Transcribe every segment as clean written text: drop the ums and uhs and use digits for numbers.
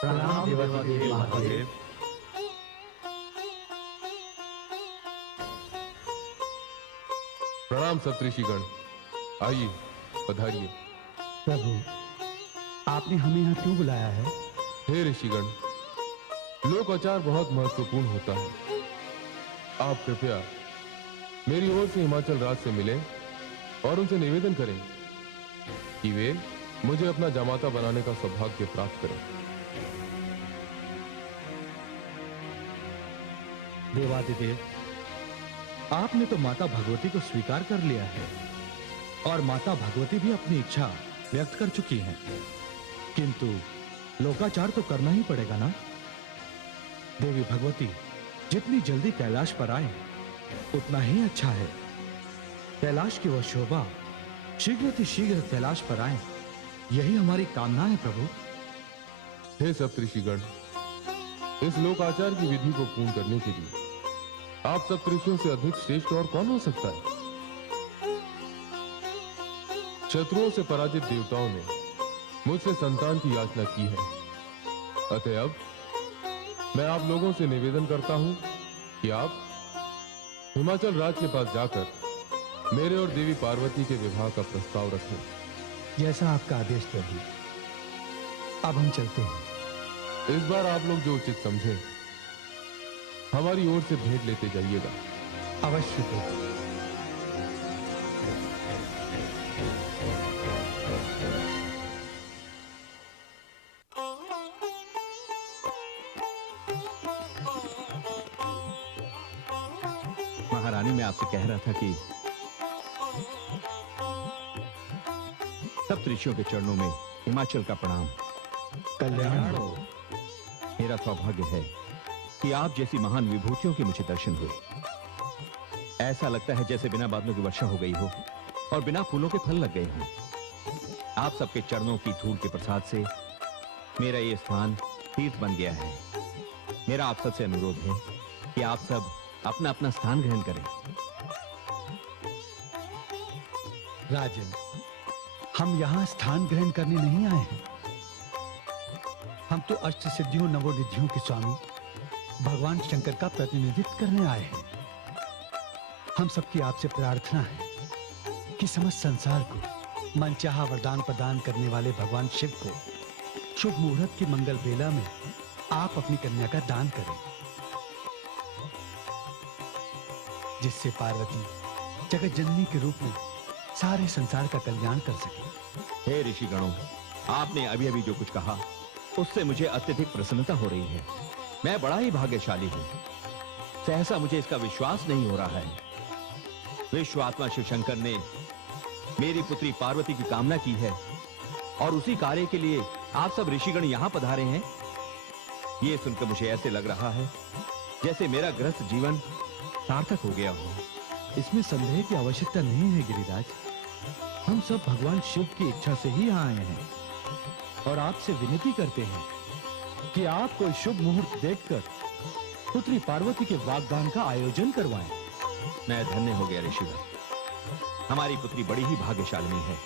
प्रणाम देवाधिदेव महादेव। प्रणाम सप्तऋषिगण, आइए पधारिए। प्रभु, आपने हमें यहाँ क्यों बुलाया है? हे ऋषिगण, लोकाचार बहुत महत्वपूर्ण होता है। आप कृपया मेरी ओर से हिमाचल राज से मिलें और उनसे निवेदन करें कि वे मुझे अपना जामाता बनाने का सौभाग्य प्राप्त करें। देवाधिदेव, आपने तो माता भगवती को स्वीकार कर लिया है और माता भगवती भी अपनी इच्छा व्यक्त कर चुकी हैं, किंतु लोकाचार तो करना ही पड़ेगा ना। देवी भगवती जितनी जल्दी कैलाश पर आए उतना ही अच्छा है। कैलाश की वह शोभा शीघ्र कैलाश पर आए, यही हमारी कामना है प्रभु। हे सप्तऋषिगण, इस लोकाचार की विधि को पूर्ण करने के लिए आप सप्तऋषियों से अधिक श्रेष्ठ और कौन हो सकता है। शत्रुओं से पराजित देवताओं ने मुझसे संतान की याचना की है, अतः अब मैं आप लोगों से निवेदन करता हूं कि आप हिमाचल राज के पास जाकर मेरे और देवी पार्वती के विवाह का प्रस्ताव रखें। जैसा आपका आदेश प्रभु। अब हम चलते हैं। इस बार आप लोग जो उचित समझे हमारी ओर से भेंट लेते जाइएगा। अवश्य प्रभु। महारानी, मैं आपसे कह रहा था कि सप्तऋषियों के चरणों में हिमाचल का प्रणाम। कल्याण हो। मेरा सौभाग्य है कि आप जैसी महान विभूतियों के मुझे दर्शन हुए। ऐसा लगता है जैसे बिना बादलों की वर्षा हो गई हो और बिना फूलों के फल लग गए हों। आप सबके चरणों की धूल के प्रसाद से मेरा ये स्थान तीर्थ बन गया है। मेरा आप सबसे अनुरोध है कि आप सब अपना अपना स्थान ग्रहण करें। राजन, हम यहाँ स्थान ग्रहण करने नहीं आए हैं। हम तो अष्ट सिद्धियों नवोनिधियों के स्वामी भगवान शंकर का प्रतिनिधित्व करने आए हैं। हम सबकी आपसे प्रार्थना है कि समस्त संसार को मनचाहा वरदान प्रदान करने वाले भगवान शिव को शुभ मुहूर्त की मंगल बेला में आप अपनी कन्या का दान करें, जिससे पार्वती जगत जननी के रूप में सारे संसार का कल्याण कर सके। हे ऋषिगणों, आपने अभी अभी जो कुछ कहा उससे मुझे अत्यधिक प्रसन्नता हो रही है। मैं बड़ा ही भाग्यशाली हूं। सहसा मुझे इसका विश्वास नहीं हो रहा है। विश्वात्मा शिव शंकर ने मेरी पुत्री पार्वती की कामना की है और उसी कार्य के लिए आप सब ऋषिगण यहां पधारे हैं। यह सुनकर मुझे ऐसे लग रहा है जैसे मेरा गृहस्थ जीवन सार्थक हो गया हो। इसमें संदेह की आवश्यकता नहीं है गिरिराज। हम सब भगवान शिव की इच्छा से ही यहाँ आए हैं और आपसे विनती करते हैं कि आप कोई शुभ मुहूर्त देखकर पुत्री पार्वती के वागदान का आयोजन करवाएं। मैं धन्य हो गया ऋषिवर। हमारी पुत्री बड़ी ही भाग्यशालिनी है।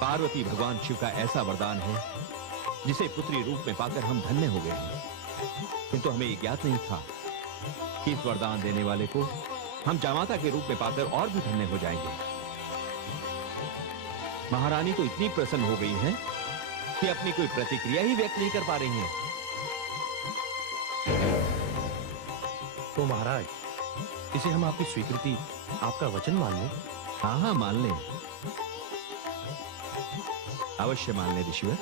पार्वती भगवान शिव का ऐसा वरदान है जिसे पुत्री रूप में पाकर हम धन्य हो गए हैं। किंतु हमें यह ज्ञात नहीं था कि इस वरदान देने वाले को हम जामाता के रूप में पाकर और भी धन्य हो जाएंगे। महारानी तो इतनी प्रसन्न हो गई हैं कि अपनी कोई प्रतिक्रिया ही व्यक्त नहीं कर पा रही हैं। तो महाराज, इसे हम आपकी स्वीकृति, आपका वचन मान लें? हाँ हाँ, मान लें, अवश्य मान लें ऋषिवर।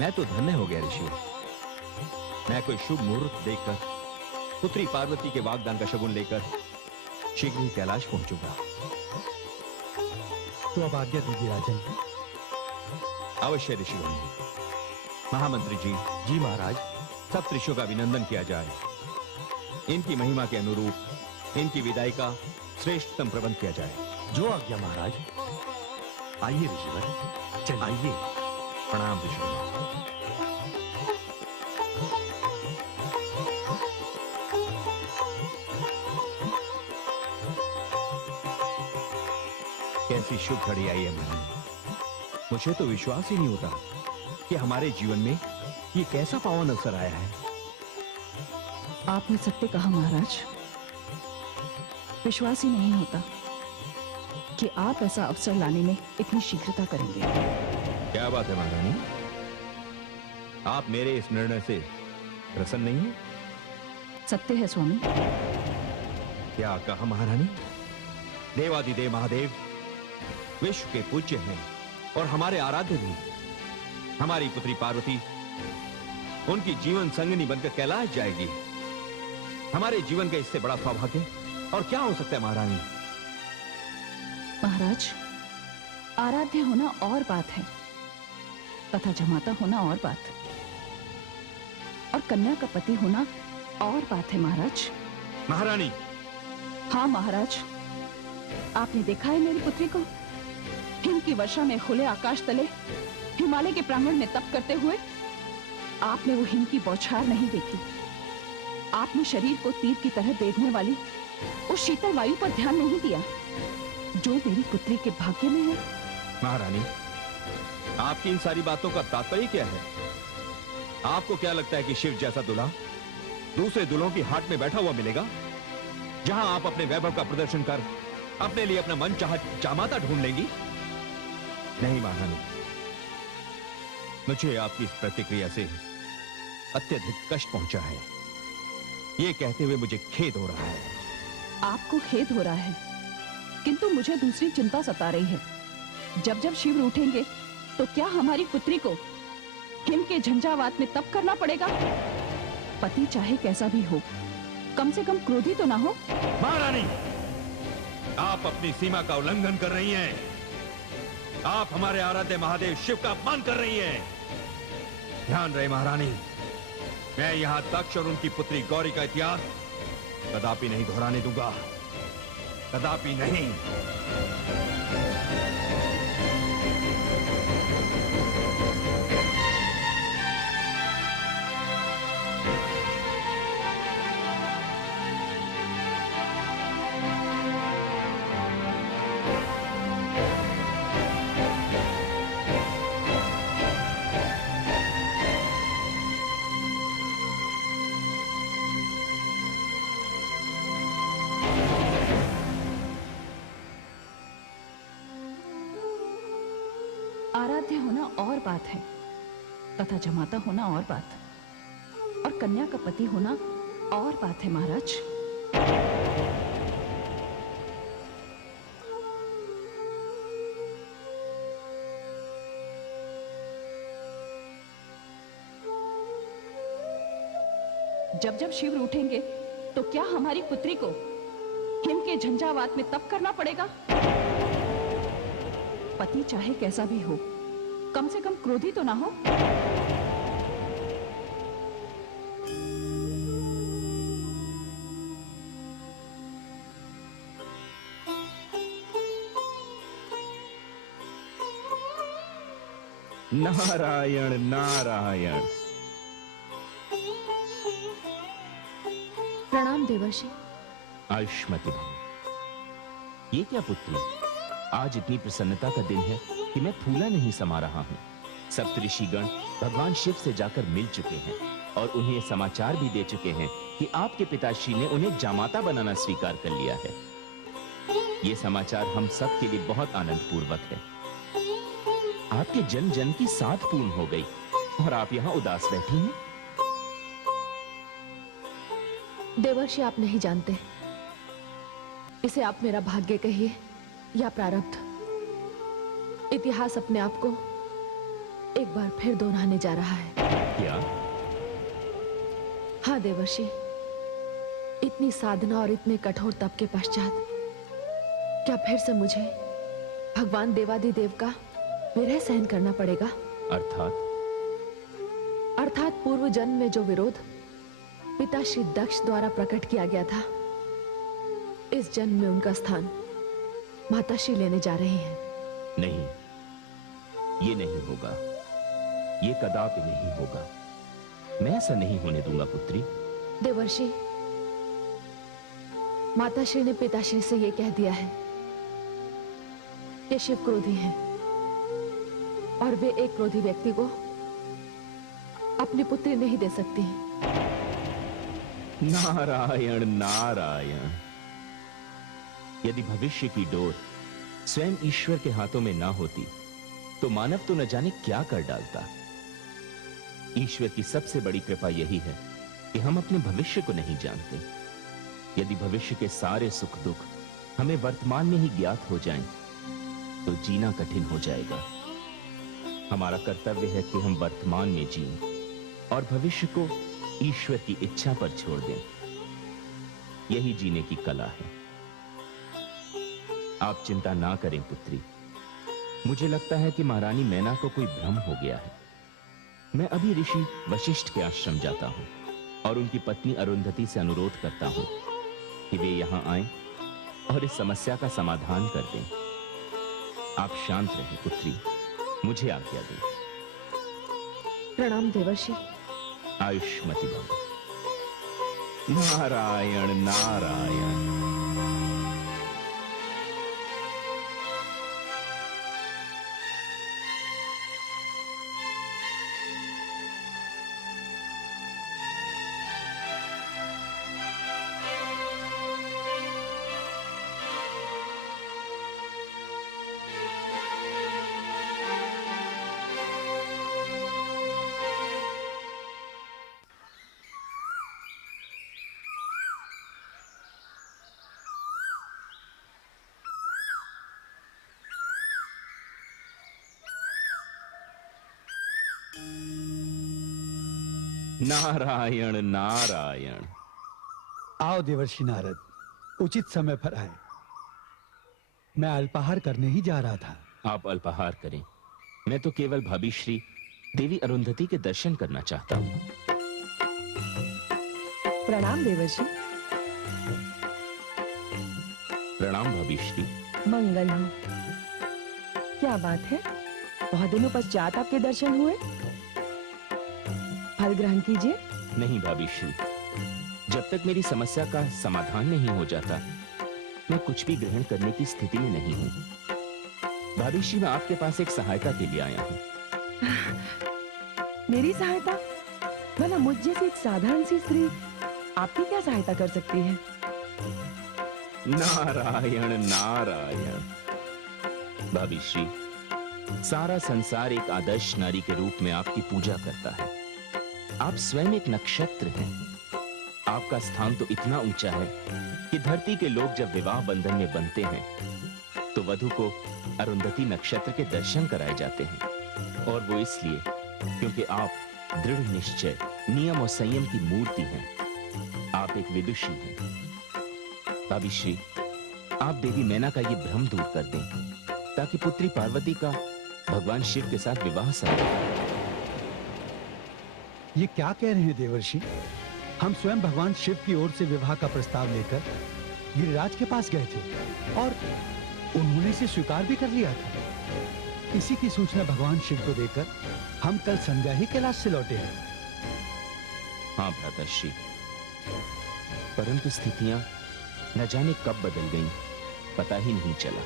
मैं तो धन्य हो गया ऋषिवर। मैं कोई शुभ मुहूर्त देखकर पुत्री पार्वती के वागदान का शगुन लेकर शीघ्र ही कैलाश पहुंचूंगा। तो अब आज्ञा दीजिए राजन। अवश्य ऋषिगण। महामंत्री जी। जी महाराज। सब ऋषियों का अभिनंदन किया जाए। इनकी महिमा के अनुरूप इनकी विदाई का श्रेष्ठतम प्रबंध किया जाए। जो आज्ञा महाराज। आइए ऋषिवर, चलिए। आइए। प्रणाम ऋषिवर। कैसी शुभ घड़ी आई है महारानी। मुझे तो विश्वास ही नहीं होता कि हमारे जीवन में ये कैसा पावन अवसर आया है? आपने सत्य कहा महाराज। विश्वास ही नहीं होता कि आप ऐसा अवसर लाने में इतनी शीघ्रता करेंगे। क्या बात है महारानी, आप मेरे इस निर्णय से प्रसन्न नहीं हैं? सत्य है स्वामी। क्या कहा महारानी? देवादिदेव महादेव विश्व के पूज्य हैं और हमारे आराध्य भी। हमारी पुत्री पार्वती उनकी जीवन संगिनी बनकर कैलाश जाएगी। हमारे जीवन का इससे बड़ा सौभाग्य और क्या हो सकता है महारानी? महाराज, आराध्य होना और बात है तथा जमाता होना और बात, और कन्या का पति होना और बात है महाराज। महारानी, हाँ महाराज, आपने देखा है मेरी पुत्री को हिम की वर्षा में खुले आकाश तले हिमालय के प्रांगण में तप करते हुए? आपने वो हिम की बौछार नहीं देखी। आपने शरीर को तीर की तरह बेधने वाली उस शीतल वायु पर ध्यान नहीं दिया जो मेरी पुत्री के भाग्य में है। महारानी, आपकी इन सारी बातों का तात्पर्य क्या है? आपको क्या लगता है कि शिव जैसा दूल्हा दूसरे दूल्हों की हाट में बैठा हुआ मिलेगा, जहां आप अपने वैभव का प्रदर्शन कर अपने लिए अपना मन चाहा जामाता ढूंढ लेंगी? नहीं महारानी, मुझे आपकी इस प्रतिक्रिया से अत्यधिक कष्ट पहुंचा है। ये कहते हुए मुझे खेद हो रहा है। आपको खेद हो रहा है, किंतु मुझे दूसरी चिंता सता रही है। जब जब शिव रूठेंगे तो क्या हमारी पुत्री को हिम के झंझावात में तप करना पड़ेगा? पति चाहे कैसा भी हो, कम से कम क्रोधी तो ना हो। महारानी, आप अपनी सीमा का उल्लंघन कर रही हैं। आप हमारे आराध्य महादेव शिव का अपमान कर रही हैं। ध्यान रहे महारानी, मैं यहां दक्ष और उनकी पुत्री गौरी का इतिहास कदापि नहीं दोहराने दूंगा, कदापि नहीं। आराध्य होना और बात है तथा जमाता होना और बात, और कन्या का पति होना और बात है महाराज। जब जब शिव रूठेंगे तो क्या हमारी पुत्री को हिम के झंझावात में तप करना पड़ेगा? पति चाहे कैसा भी हो, कम से कम क्रोधी तो ना हो। नारायण नारायण। प्रणाम देवर्षि। आयुष्मती भव। ये क्या पुत्री, आज इतनी प्रसन्नता का दिन है कि मैं फूला नहीं समा रहा हूँ। सप्तऋषिगण भगवान शिव से जाकर मिल चुके हैं और उन्हें समाचार भी दे चुके हैं कि आपके पिताश्री ने उन्हें जामाता बनाना स्वीकार कर लिया है। ये समाचार हम सब के लिए बहुत आनंदपूर्वक है। आपके जन्म जन्म की साथ पूर्ण हो गई और आप यहाँ उदास बैठी हैं। देवर्षि, आप नहीं जानते, इसे आप मेरा भाग्य कहिए या प्रारब्ध, इतिहास अपने आप को एक बार फिर दोहराने जा रहा है। क्या? हाँ देवर्षि, इतनी साधना और इतने कठोर तप के पश्चात क्या फिर से मुझे भगवान देवादिदेव का विरह सहन करना पड़ेगा? अर्थात पूर्व जन्म में जो विरोध पिता श्री दक्ष द्वारा प्रकट किया गया था, इस जन्म में उनका स्थान माता श्री लेने जा रही हैं। नहीं, ये नहीं होगा, ये कदापि नहीं होगा। मैं ऐसा नहीं होने दूंगा पुत्री। देवर्षि, माता श्री ने पिताश्री से यह कह दिया है कि शिव क्रोधी हैं और वे एक क्रोधी व्यक्ति को अपनी पुत्री नहीं दे सकती। नारायण नारायण। यदि भविष्य की डोर स्वयं ईश्वर के हाथों में ना होती तो मानव तो न जाने क्या कर डालता। ईश्वर की सबसे बड़ी कृपा यही है कि हम अपने भविष्य को नहीं जानते। यदि भविष्य के सारे सुख दुख हमें वर्तमान में ही ज्ञात हो जाएं, तो जीना कठिन हो जाएगा। हमारा कर्तव्य है कि हम वर्तमान में जिएं और भविष्य को ईश्वर की इच्छा पर छोड़ दें। यही जीने की कला है। आप चिंता ना करें पुत्री। मुझे लगता है कि महारानी मैना को कोई भ्रम हो गया है। मैं अभी ऋषि वशिष्ठ के आश्रम जाता हूं और उनकी पत्नी अरुंधति से अनुरोध करता हूं कि वे यहां आएं और इस समस्या का समाधान कर दें। आप शांत रहें पुत्री, मुझे आज्ञा दें। प्रणाम देवर्षि। आयुष्मति भव। नारायण नारायण। नारायण नारायण। आओ देवर्षि नारद, उचित समय पर आए। मैं अल्पाहार करने ही जा रहा था। आप अल्पाहार करें, मैं तो केवल भाभी श्री देवी अरुंधति के दर्शन करना चाहता हूं। प्रणाम देवर्षि। प्रणाम भाभी श्री। मंगल हो। क्या बात है, बहुत दिनों पश्चात आपके दर्शन हुए। फल ग्रहण कीजिए। नहीं भाभी श्री, जब तक मेरी समस्या का समाधान नहीं हो जाता मैं कुछ भी ग्रहण करने की स्थिति में नहीं हूं। भाभी श्री, मैं आपके पास एक सहायता के लिए आया हूं। मेरी सहायता? भला मुझ जैसी एक साधारण सी स्त्री आपकी क्या सहायता कर सकती है? नारायण नारायण। भाभी श्री, सारा संसार एक आदर्श नारी के रूप में आपकी पूजा करता है। आप स्वयं एक नक्षत्र हैं। आपका स्थान तो इतना ऊंचा है कि धरती के लोग जब विवाह बंधन में बंधते हैं तो वधु को अरुंधति नक्षत्र के दर्शन कराए जाते हैं। और वो इसलिए क्योंकि आप दृढ़ निश्चय, नियम और संयम की मूर्ति हैं। आप एक विदुषी हैं। भाभी श्री, आप देवी मैना का ये भ्रम दूर कर दें ताकि पुत्री पार्वती का भगवान शिव के साथ विवाह संभव हो। ये क्या कह रहे हैं देवर्षि? हम स्वयं भगवान शिव की ओर से विवाह का प्रस्ताव लेकर गिरिराज के पास गए थे और उन्होंने इसे स्वीकार भी कर लिया था। इसी की सूचना भगवान शिव को देकर हम कल संध्या ही कैलाश से लौटे हैं। हाँ भ्राताश्री, परंतु स्थितियां न जाने कब बदल गईं, पता ही नहीं चला।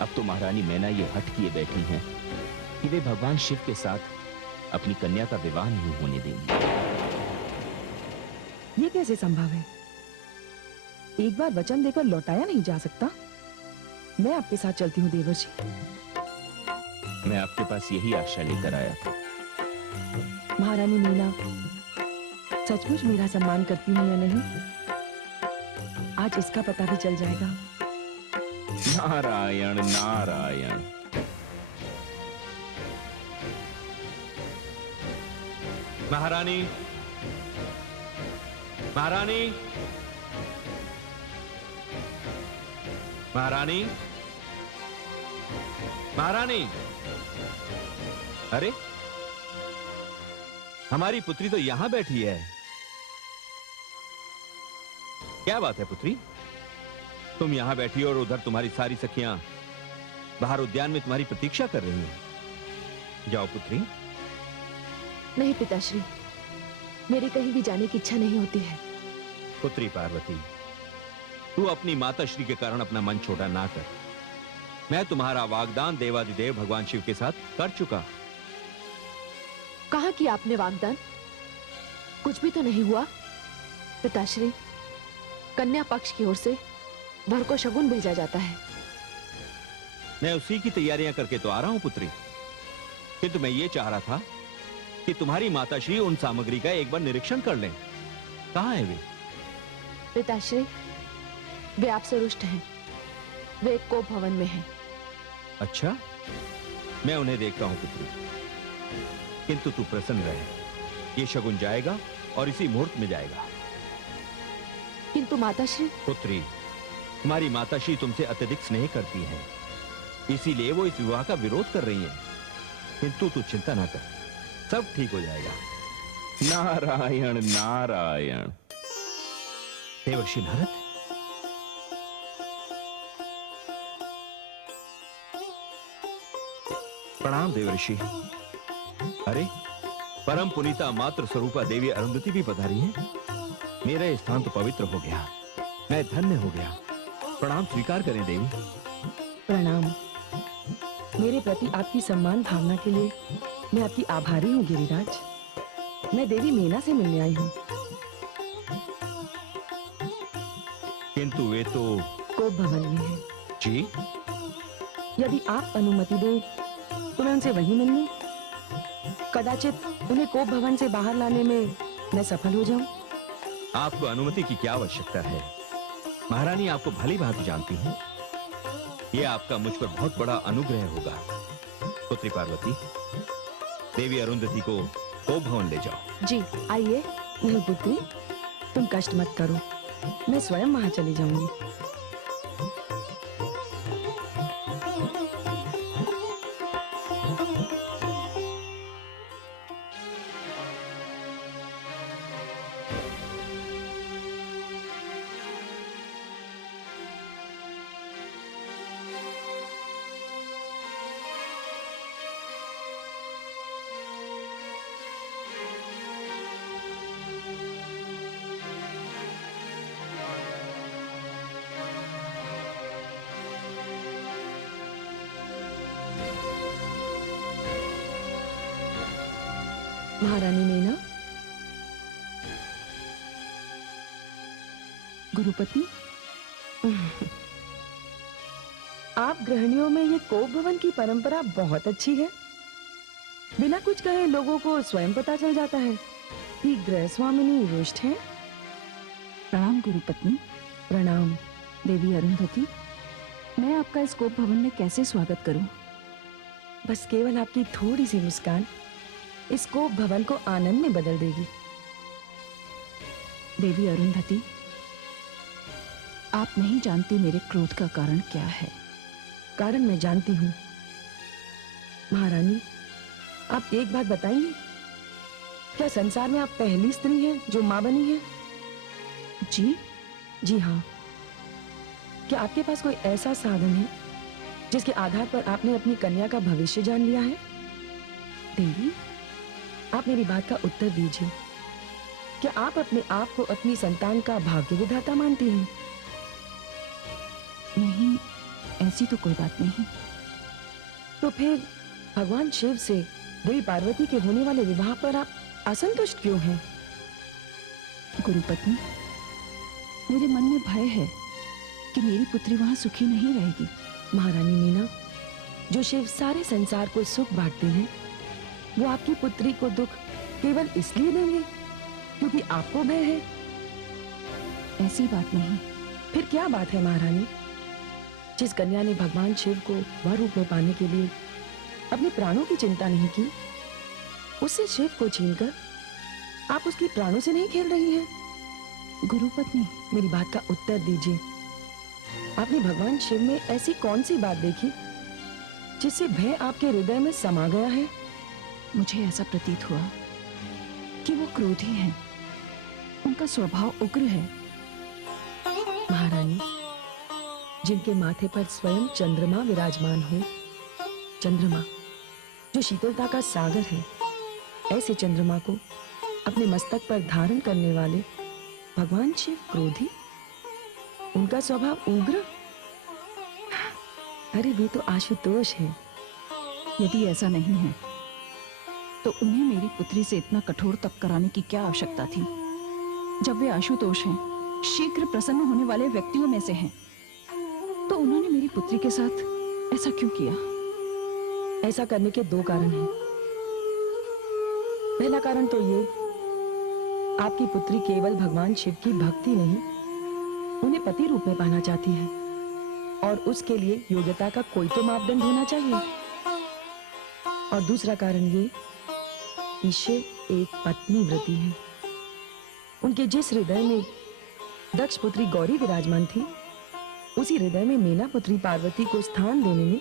अब तो महारानी मैना ये हट किए बैठी हैं कि वे भगवान शिव के साथ अपनी कन्या का विवाह नहीं होने देंगी। ये कैसे संभव है? एक बार वचन देकर लौटाया नहीं जा सकता। मैं आपके साथ चलती हूँ देवर्षि। मैं आपके पास यही आशा लेकर आया था। महारानी मीना सचमुच मेरा सम्मान करती हैं या नहीं, आज इसका पता भी चल जाएगा। नारायण नारायण। महारानी, महारानी, महारानी, महारानी। अरे, हमारी पुत्री तो यहां बैठी है। क्या बात है पुत्री? तुम यहां बैठी और उधर तुम्हारी सारी सखियां बाहर उद्यान में तुम्हारी प्रतीक्षा कर रही हैं। जाओ पुत्री। नहीं पिताश्री, मेरी कहीं भी जाने की इच्छा नहीं होती है। पुत्री पार्वती, तू अपनी माताश्री के कारण अपना मन छोटा ना कर। मैं तुम्हारा वागदान देवादिदेव भगवान शिव के साथ कर चुका। कहा किया आपने वागदान? कुछ भी तो नहीं हुआ। पिताश्री, कन्या पक्ष की ओर से वर को शगुन भेजा जाता है। मैं उसी की तैयारियां करके तो आ रहा हूं पुत्री, किंतु मैं ये चाह रहा था कि तुम्हारी माताश्री उन सामग्री का एक बार निरीक्षण कर लें। कहां है वे? पिताश्री, वे आपसे रुष्ट हैं। वे एक कोप भवन में हैं। अच्छा, मैं उन्हें देखता हूं पुत्री, किंतु तू प्रसन्न रहे, ये शगुन जाएगा और इसी मुहूर्त में जाएगा। किंतु माताश्री। पुत्री, तुम्हारी माताश्री तुमसे अत्यधिक स्नेह करती हैं, इसीलिए वो इस विवाह का विरोध कर रही हैं। किंतु तू चिंता ना कर, सब ठीक हो जाएगा। नारायण नारायण। देवर्षि नारद, प्रणाम देवर्षि। अरे, परम पुनीता मात्र स्वरूपा देवी अरुंधति भी पधारी है। मेरा स्थान तो पवित्र हो गया, मैं धन्य हो गया। प्रणाम स्वीकार करें देवी। प्रणाम। मेरे प्रति आपकी सम्मान भावना के लिए मैं आपकी आभारी हूँ गिरिराज। मैं देवी मीना से मिलने आई हूँ। किंतु वे तो कोप भवन में है। जी, यदि आप अनुमति दें तो मैं उनसे वहीं मिल लूं। कदाचित उन्हें कोप भवन से बाहर लाने में मैं सफल हो जाऊं। आपको अनुमति की क्या आवश्यकता है? महारानी आपको भली भांति जानती हैं। यह आपका मुझ पर बहुत बड़ा अनुग्रह होगा। पुत्री पार्वती, देवी अरुंधति को कोप भवन ले जाओ। जी, आइए। नहीं पुत्री, तुम कष्ट मत करो, मैं स्वयं वहां चली जाऊंगी। महारानी मीना। गुरुपति, आप गृहिणियों में ये कोप भवन की परंपरा बहुत अच्छी है। बिना कुछ कहे लोगों को स्वयं पता चल जाता है कि गृह स्वामिनी रुष्ट हैं। प्रणाम गुरुपत्नी। प्रणाम। देवी अरुंधति, मैं आपका इस कोप भवन में कैसे स्वागत करूं? बस केवल आपकी थोड़ी सी मुस्कान इस कोप भवन को आनंद में बदल देगी। देवी अरुंधति, आप नहीं जानती मेरे क्रोध का कारण क्या है। कारण मैं जानती हूँ। महारानी, आप एक बात बताएंगी, क्या संसार में आप पहली स्त्री हैं जो मां बनी है? जी? जी हाँ। क्या आपके पास कोई ऐसा साधन है जिसके आधार पर आपने अपनी कन्या का भविष्य जान लिया है? देवी, आप मेरी बात का उत्तर दीजिए। क्या आप अपने आप को अपनी संतान का भाग्य विधाता मानती हैं? नहीं, ऐसी तो कोई बात नहीं। तो फिर भगवान शिव से देवी पार्वती के होने वाले विवाह पर आप असंतुष्ट क्यों हैं? गुरुपत्नी, मेरे मन में भय है कि मेरी पुत्री वहां सुखी नहीं रहेगी। महारानी मीना, जो शिव सारे संसार को सुख बांटते हैं, वो आपकी पुत्री को दुख केवल इसलिए देंगे क्योंकि आपको भय है? ऐसी बात नहीं। फिर क्या बात है महारानी? जिस कन्या ने भगवान शिव को वर रूप में पाने के लिए अपने प्राणों की चिंता नहीं की, उससे शिव को छीनकर आप उसके प्राणों से नहीं खेल रही हैं। गुरुपत्नी, मेरी बात का उत्तर दीजिए। आपने भगवान शिव में ऐसी कौन सी बात देखी जिससे भय आपके हृदय में समा गया है? मुझे ऐसा प्रतीत हुआ कि वो क्रोधी हैं। उनका स्वभाव उग्र है। महारानी, जिनके माथे पर स्वयं चंद्रमा विराजमान हो, चंद्रमा जो शीतलता का सागर है, ऐसे चंद्रमा को अपने मस्तक पर धारण करने वाले भगवान शिव क्रोधी? उनका स्वभाव उग्र? अरे वे तो आशुतोष है। यदि ऐसा नहीं है तो उन्हें मेरी पुत्री से इतना कठोर तप कराने की क्या आवश्यकता थी? जब वे आशुतोष हैं, शीघ्र प्रसन्न होने वाले व्यक्तियों में से हैं, तो उन्होंने मेरी पुत्री के साथ ऐसा क्यों किया? ऐसा करने के दो कारण हैं। पहला कारण तो ये, आपकी पुत्री केवल भगवान शिव की भक्ति नहीं, उन्हें पति रूप में पाना चाहती है, और उसके लिए योग्यता का कोई तो मापदंड होना चाहिए। और दूसरा कारण ये कि शिव एक पत्नी व्रती है। उनके जिस हृदय में दक्ष पुत्री गौरी विराजमान थी, उसी हृदय में मेना पुत्री पार्वती को स्थान देने में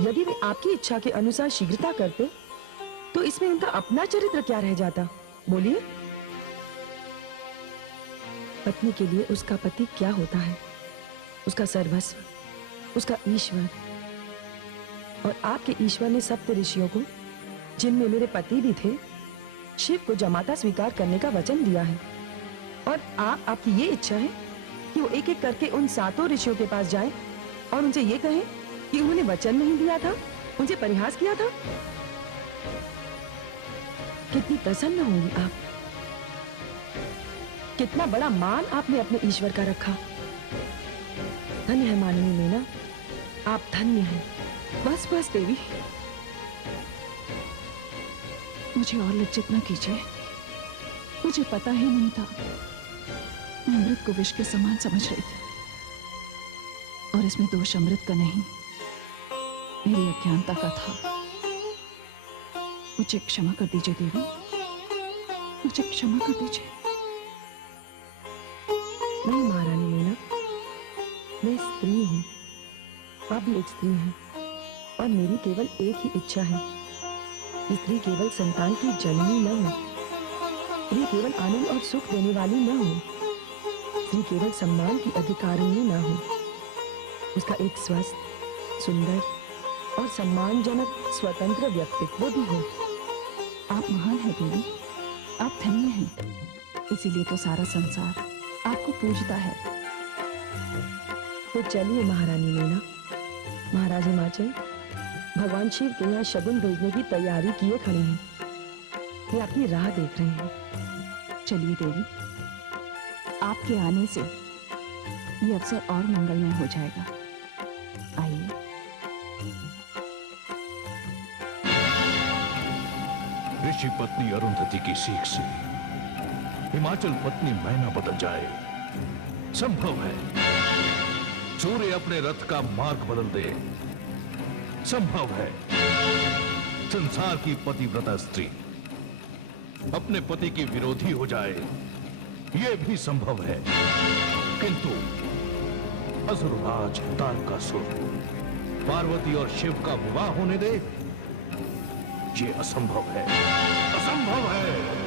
यदि वे आपकी इच्छा के अनुसार शीघ्रता करते, तो इसमें उनका अपना चरित्र क्या रह जाता? बोलिए। पत्नी के लिए उसका पति क्या होता है? उसका सर्वस्व, उसका ईश्वर। और आपके ईश्वर ने सप्त ऋषियों को, जिनमें मेरे पति भी थे, शिव को जमाता स्वीकार करने का वचन दिया है। और आपकी ये इच्छा है कि वो एक एक करके उन सातों ऋषियों के पास जाएं और उनसे ये कहें कि उन्होंने वचन नहीं दिया था, उनसे परिहास किया था। कितनी प्रसन्न होंगी आप, कितना बड़ा मान आपने अपने ईश्वर का रखा। धन्य है माननी मीना, आप धन्य हैं। बस बस देवी, मुझे और लज्जित न कीजिए। मुझे पता ही नहीं था, मैं अमृत को विष के समान समझ रही थी, और इसमें दोष अमृत का नहीं, मेरी अज्ञानता का था। मुझे क्षमा कर दीजिए देवी, मुझे क्षमा कर दीजिए। नहीं महारानी मीना, मैं स्त्री हूँ, आप भी एक स्त्री हैं, और मेरी केवल एक ही इच्छा है। स्त्री केवल संतान की जननी न हो, स्त्री केवल आनंद और सुख देने वाली न हो, स्त्री केवल सम्मान की अधिकारिणी न हो, उसका एक स्वस्थ, सुंदर और सम्मानजनक स्वतंत्र व्यक्तित्व भी हो। आप महान हैं देवी, आप धन्य हैं, इसीलिए तो सारा संसार आपको पूजता है। तो चलिए महारानी मीना, महाराज हिमाचल भगवान शिव के यहाँ शगुन भेजने की तैयारी किए खड़े हैं। वे आपकी राह देख रहे हैं। चलिए देवी, आपके आने से ये अवसर और मंगलमय हो जाएगा। आइए। ऋषि पत्नी अरुंधति की सीख से हिमाचल पत्नी मैना बदल जाए, संभव है। सूर्य अपने रथ का मार्ग बदल दे, संभव है। संसार की पतिव्रता स्त्री अपने पति की विरोधी हो जाए, यह भी संभव है। किंतु असुरराज तारकासुर पार्वती और शिव का विवाह होने दे, ये असंभव है, असंभव है।